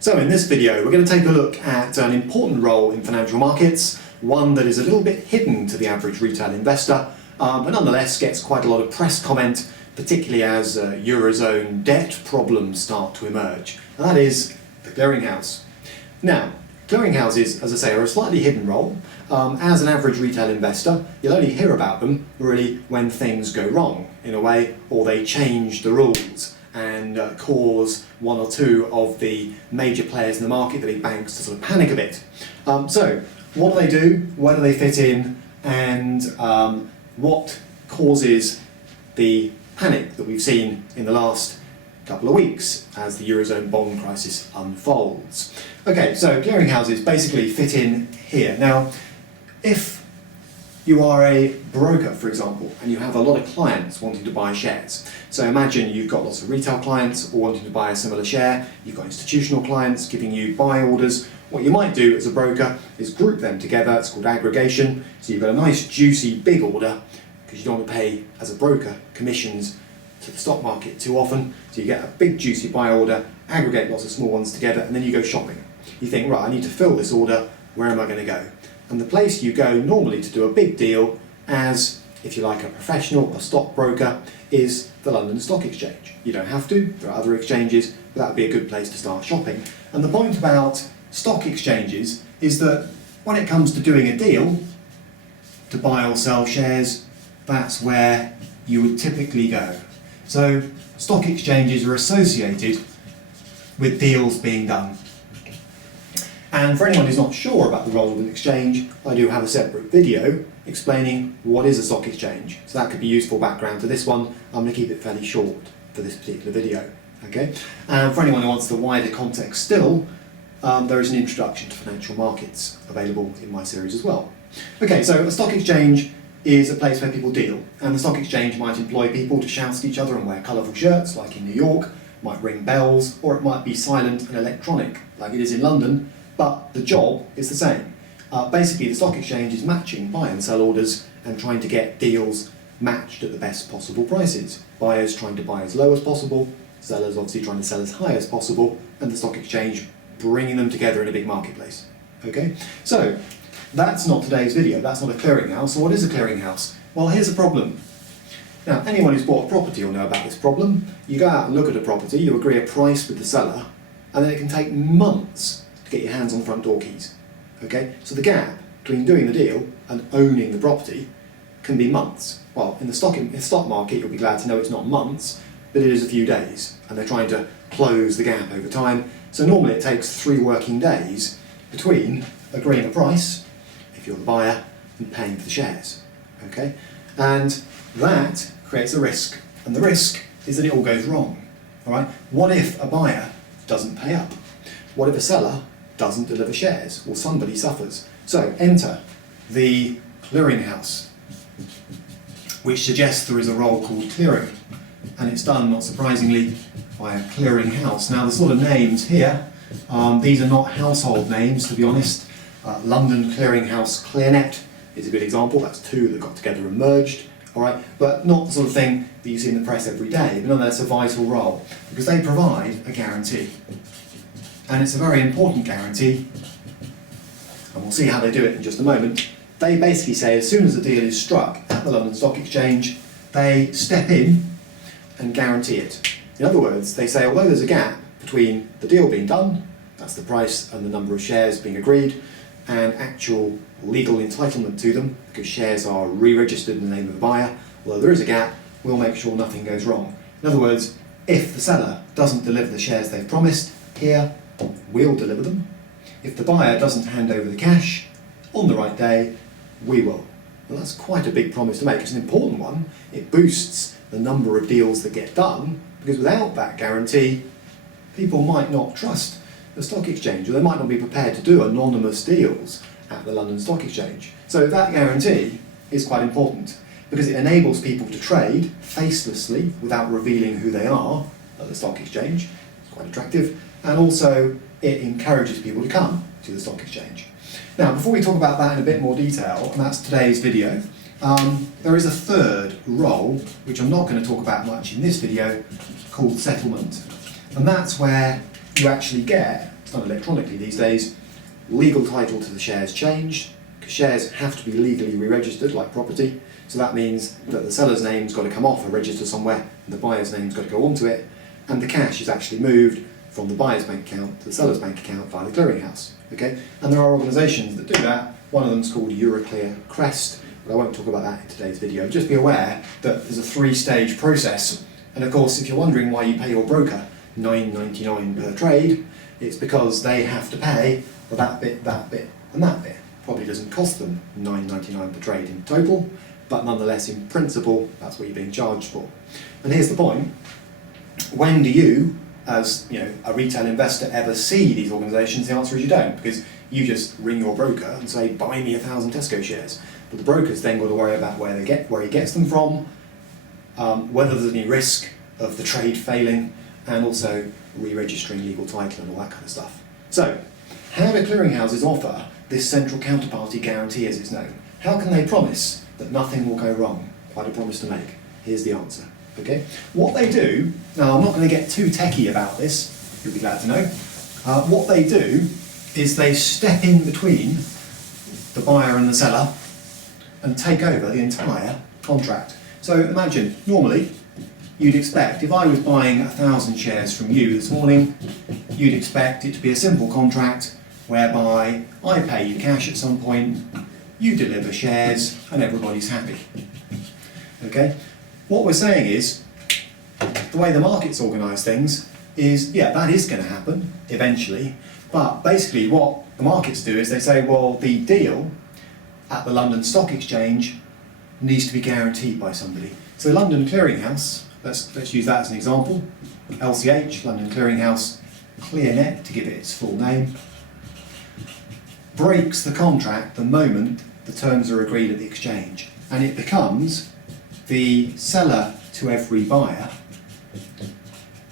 So in this video we're going to take a look at an important role in financial markets, one that is a little bit hidden to the average retail investor, but nonetheless gets quite a lot of press comment, particularly as Eurozone debt problems start to emerge, and that is the clearinghouse. Now, clearinghouses, as I say, are a slightly hidden role. As an average retail investor, you'll only hear about them really when things go wrong, in a way, or they change the rules and cause one or two of the major players in the market, the big banks, to sort of panic a bit. So, what do? Where do they fit in? And what causes the panic that we've seen in the last couple of weeks as the Eurozone bond crisis unfolds? Okay, so clearinghouses basically fit in here. Now, if you are a broker, for example, and you have a lot of clients wanting to buy shares. So imagine you've got lots of retail clients all wanting to buy a similar share, you've got institutional clients giving you buy orders. What you might do as a broker is group them together, it's called aggregation. So you've got a nice juicy big order, because you don't want to pay, as a broker, commissions to the stock market too often. So you get a big juicy buy order, aggregate lots of small ones together, and then you go shopping. You think, right, I need to fill this order, where am I going to go? And the place you go normally to do a big deal, as if you like a professional, a stockbroker, is the London Stock Exchange. You don't have to, there are other exchanges, but that would be a good place to start shopping. And the point about stock exchanges is that when it comes to doing a deal, to buy or sell shares, that's where you would typically go. So stock exchanges are associated with deals being done. And for anyone who's not sure about the role of an exchange, I do have a separate video explaining what is a stock exchange. So that could be useful background to this one. I'm going to keep it fairly short for this particular video. Okay? And for anyone who wants the wider context still, there is an introduction to financial markets available in my series as well. Okay, so a stock exchange is a place where people deal, and the stock exchange might employ people to shout at each other and wear colourful shirts, like in New York, might ring bells, or it might be silent and electronic, like it is in London, but the job is the same. Basically, the stock exchange is matching buy and sell orders and trying to get deals matched at the best possible prices. Buyers trying to buy as low as possible, sellers obviously trying to sell as high as possible, and the stock exchange bringing them together in a big marketplace. Okay, so that's not today's video, that's not a clearinghouse. So what is a clearinghouse? Well, here's a problem. Now, anyone who's bought a property will know about this problem. You go out and look at a property, you agree a price with the seller, and then it can take months to get your hands on the front door keys. Okay, so the gap between doing the deal and owning the property can be months. Well, in the stock market, you'll be glad to know it's not months, but it is a few days, and they're trying to close the gap over time. So normally it takes 3 working days between agreeing a price, if you're the buyer, and paying for the shares. Okay, and that creates a risk, and the risk is that it all goes wrong. All right, what if a buyer doesn't pay up? What if a seller doesn't deliver shares, or somebody suffers? So enter the clearinghouse, which suggests there is a role called clearing, and it's done, not surprisingly, by a clearinghouse. Now the sort of names here, these are not household names, to be honest. London Clearinghouse ClearNet is a good example. That's 2 that got together and merged. All right, but not the sort of thing that you see in the press every day, but nonetheless a vital role, because they provide a guarantee. And it's a very important guarantee, and we'll see how they do it in just a moment. They basically say as soon as the deal is struck at the London Stock Exchange, they step in and guarantee it. In other words, they say although there's a gap between the deal being done, that's the price and the number of shares being agreed, and actual legal entitlement to them, because shares are re-registered in the name of the buyer, although there is a gap, we'll make sure nothing goes wrong. In other words, if the seller doesn't deliver the shares they've promised, here, we'll deliver them. If the buyer doesn't hand over the cash on the right day, we will. Well, that's quite a big promise to make. It's an important one. It boosts the number of deals that get done, because without that guarantee, people might not trust the stock exchange, or they might not be prepared to do anonymous deals at the London Stock Exchange. So that guarantee is quite important, because it enables people to trade facelessly without revealing who they are at the stock exchange. It's quite attractive, and also it encourages people to come to the stock exchange. Now, before we talk about that in a bit more detail, and that's today's video, there is a third role, which I'm not going to talk about much in this video, called settlement. And that's where you actually get it's done electronically these days, legal title to the shares changed, because shares have to be legally re-registered like property, so that means that the seller's name's got to come off a register somewhere, and the buyer's name's got to go onto it, and the cash is actually moved from the buyer's bank account to the seller's bank account via the clearinghouse. Okay? And there are organisations that do that. One of them is called Euroclear Crest, but I won't talk about that in today's video. Just be aware that there's a 3-stage process, and of course if you're wondering why you pay your broker $9.99 per trade, it's because they have to pay for that bit, and that bit. Probably doesn't cost them $9.99 per trade in total, but nonetheless in principle that's what you're being charged for. And here's the point: when do you, as a retail investor, ever see these organisations? The answer is you don't, because you just ring your broker and say, buy me 1,000 Tesco shares. But the broker's then got to worry about where he gets them from, whether there's any risk of the trade failing, and also re-registering legal title and all that kind of stuff. So, how do clearinghouses offer this central counterparty guarantee, as it's known? How can they promise that nothing will go wrong? Quite a promise to make. Here's the answer. Okay? What they do, now I'm not going to get too techie about this, you'll be glad to know. What they do is they step in between the buyer and the seller and take over the entire contract. So imagine, normally, you'd expect, if I was buying 1,000 shares from you this morning, you'd expect it to be a simple contract whereby I pay you cash at some point, you deliver shares, and everybody's happy. Okay? What we're saying is, the way the markets organise things is, yeah, that is going to happen eventually, but basically what the markets do is they say, well, the deal at the London Stock Exchange needs to be guaranteed by somebody. So London Clearinghouse, let's use that as an example, LCH, London Clearinghouse, ClearNet, to give it its full name, breaks the contract the moment the terms are agreed at the exchange, and it becomes the seller to every buyer.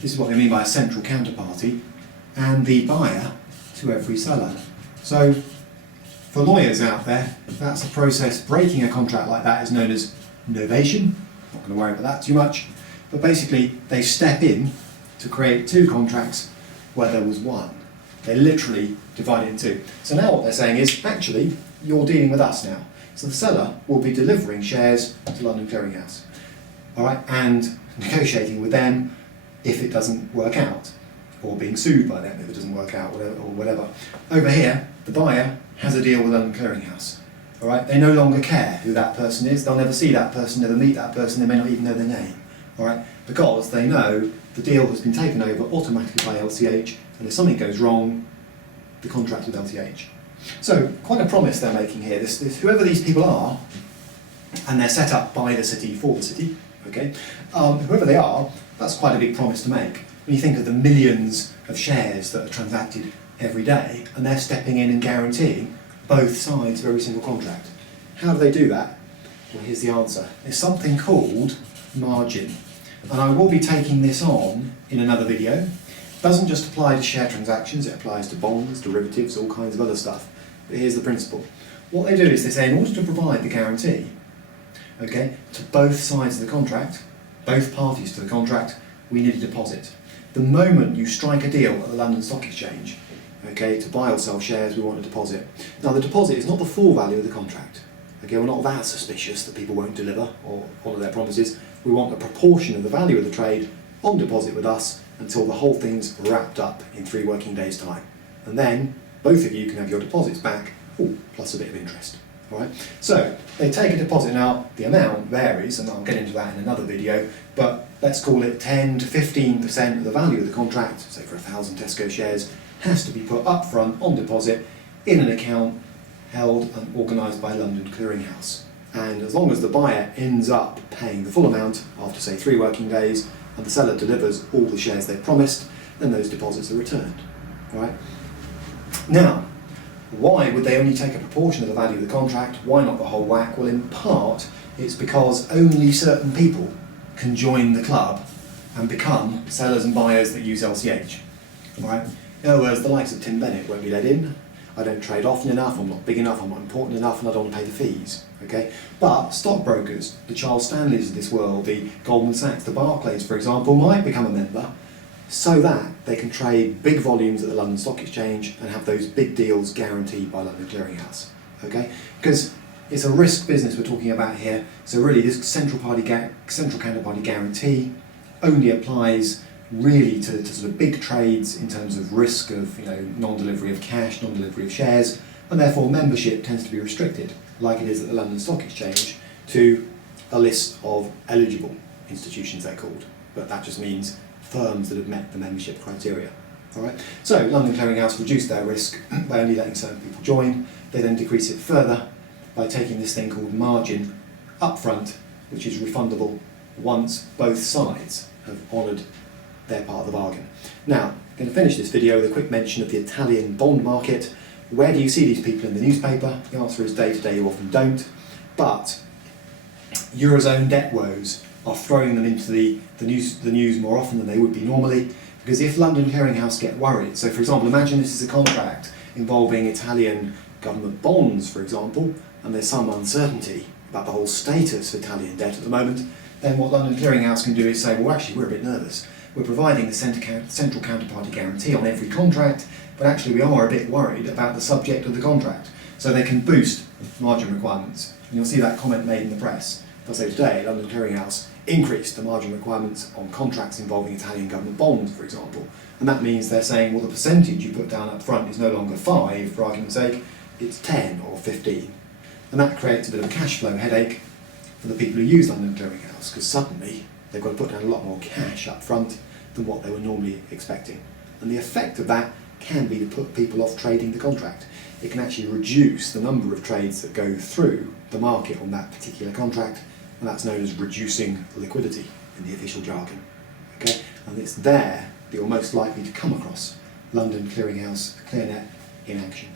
This is what they mean by a central counterparty, and the buyer to every seller. So for lawyers out there, that's a process. Breaking a contract like that is known as novation. Not going to worry about that too much, but basically they step in to create two contracts where there was one. They literally divide it in two. So now what they're saying is, actually, you're dealing with us now. So the seller will be delivering shares to London Clearinghouse, all right, and negotiating with them if it doesn't work out, or being sued by them if it doesn't work out, or whatever. Over here, the buyer has a deal with London Clearinghouse, all right. They no longer care who that person is. They'll never see that person, never meet that person. They may not even know their name, all right, because they know the deal has been taken over automatically by LCH, and if something goes wrong, the contract with LCH. So, quite a promise they're making here. This whoever these people are, and they're set up by the city for the city, okay, whoever they are, that's quite a big promise to make. When you think of the millions of shares that are transacted every day, and they're stepping in and guaranteeing both sides of every single contract. How do they do that? Well, here's the answer. It's something called margin. And I will be taking this on in another video. It doesn't just apply to share transactions, it applies to bonds, derivatives, all kinds of other stuff. But here's the principle. What they do is they say, in order to provide the guarantee, okay, to both sides of the contract, both parties to the contract, we need a deposit. The moment you strike a deal at the London Stock Exchange, okay, to buy or sell shares, we want a deposit. Now the deposit is not the full value of the contract. Okay, we're not that suspicious that people won't deliver or honour their promises. We want a proportion of the value of the trade on deposit with us until the whole thing's wrapped up in 3 working days' time. And then both of you can have your deposits back, plus a bit of interest. All right? So they take a deposit. Now the amount varies, and I'll get into that in another video, but let's call it 10 to 15% of the value of the contract, say for 1,000 Tesco shares, has to be put up front on deposit in an account held and organised by London Clearinghouse. And as long as the buyer ends up paying the full amount after, say, 3 working days, and the seller delivers all the shares they promised, then those deposits are returned. All right? Now, why would they only take a proportion of the value of the contract? Why not the whole whack? Well, in part, it's because only certain people can join the club and become sellers and buyers that use LCH. All right? In other words, the likes of Tim Bennett won't be let in. I don't trade often enough, I'm not big enough, I'm not important enough, and I don't want to pay the fees. Okay? But stockbrokers, the Charles Stanleys of this world, the Goldman Sachs, the Barclays, for example, might become a member, so that they can trade big volumes at the London Stock Exchange and have those big deals guaranteed by London Clearing House. Okay? Because it's a risk business we're talking about here, so really this central counterparty guarantee only applies really to sort of big trades in terms of risk of non-delivery of cash, non-delivery of shares, and therefore membership tends to be restricted, like it is at the London Stock Exchange, to a list of eligible institutions, they're called, but that just means firms that have met the membership criteria. All right? So London Clearing House reduced their risk by only letting certain people join. They then decrease it further by taking this thing called margin upfront, which is refundable once both sides have honoured their part of the bargain. Now, I'm going to finish this video with a quick mention of the Italian bond market. Where do you see these people in the newspaper? The answer is day to day you often don't, but Eurozone debt woes are throwing them into the news more often than they would be normally, because if London Clearing House get worried, so for example, imagine this is a contract involving Italian government bonds, for example, and there's some uncertainty about the whole status of Italian debt at the moment, then what London Clearing House can do is say, well actually we're a bit nervous. We're providing the central counterparty guarantee on every contract, but actually we are a bit worried about the subject of the contract. So they can boost margin requirements. And you'll see that comment made in the press. They'll say today, London Clearing House increased the margin requirements on contracts involving Italian government bonds, for example. And that means they're saying, well, the percentage you put down up front is no longer 5, for argument's sake, it's 10 or 15. And that creates a bit of a cash flow headache for the people who use London Clearing House, because suddenly they've got to put down a lot more cash up front than what they were normally expecting. And the effect of that can be to put people off trading the contract. It can actually reduce the number of trades that go through the market on that particular contract, and that's known as reducing liquidity in the official jargon. Okay? And it's there that you're most likely to come across London Clearing House ClearNet in action.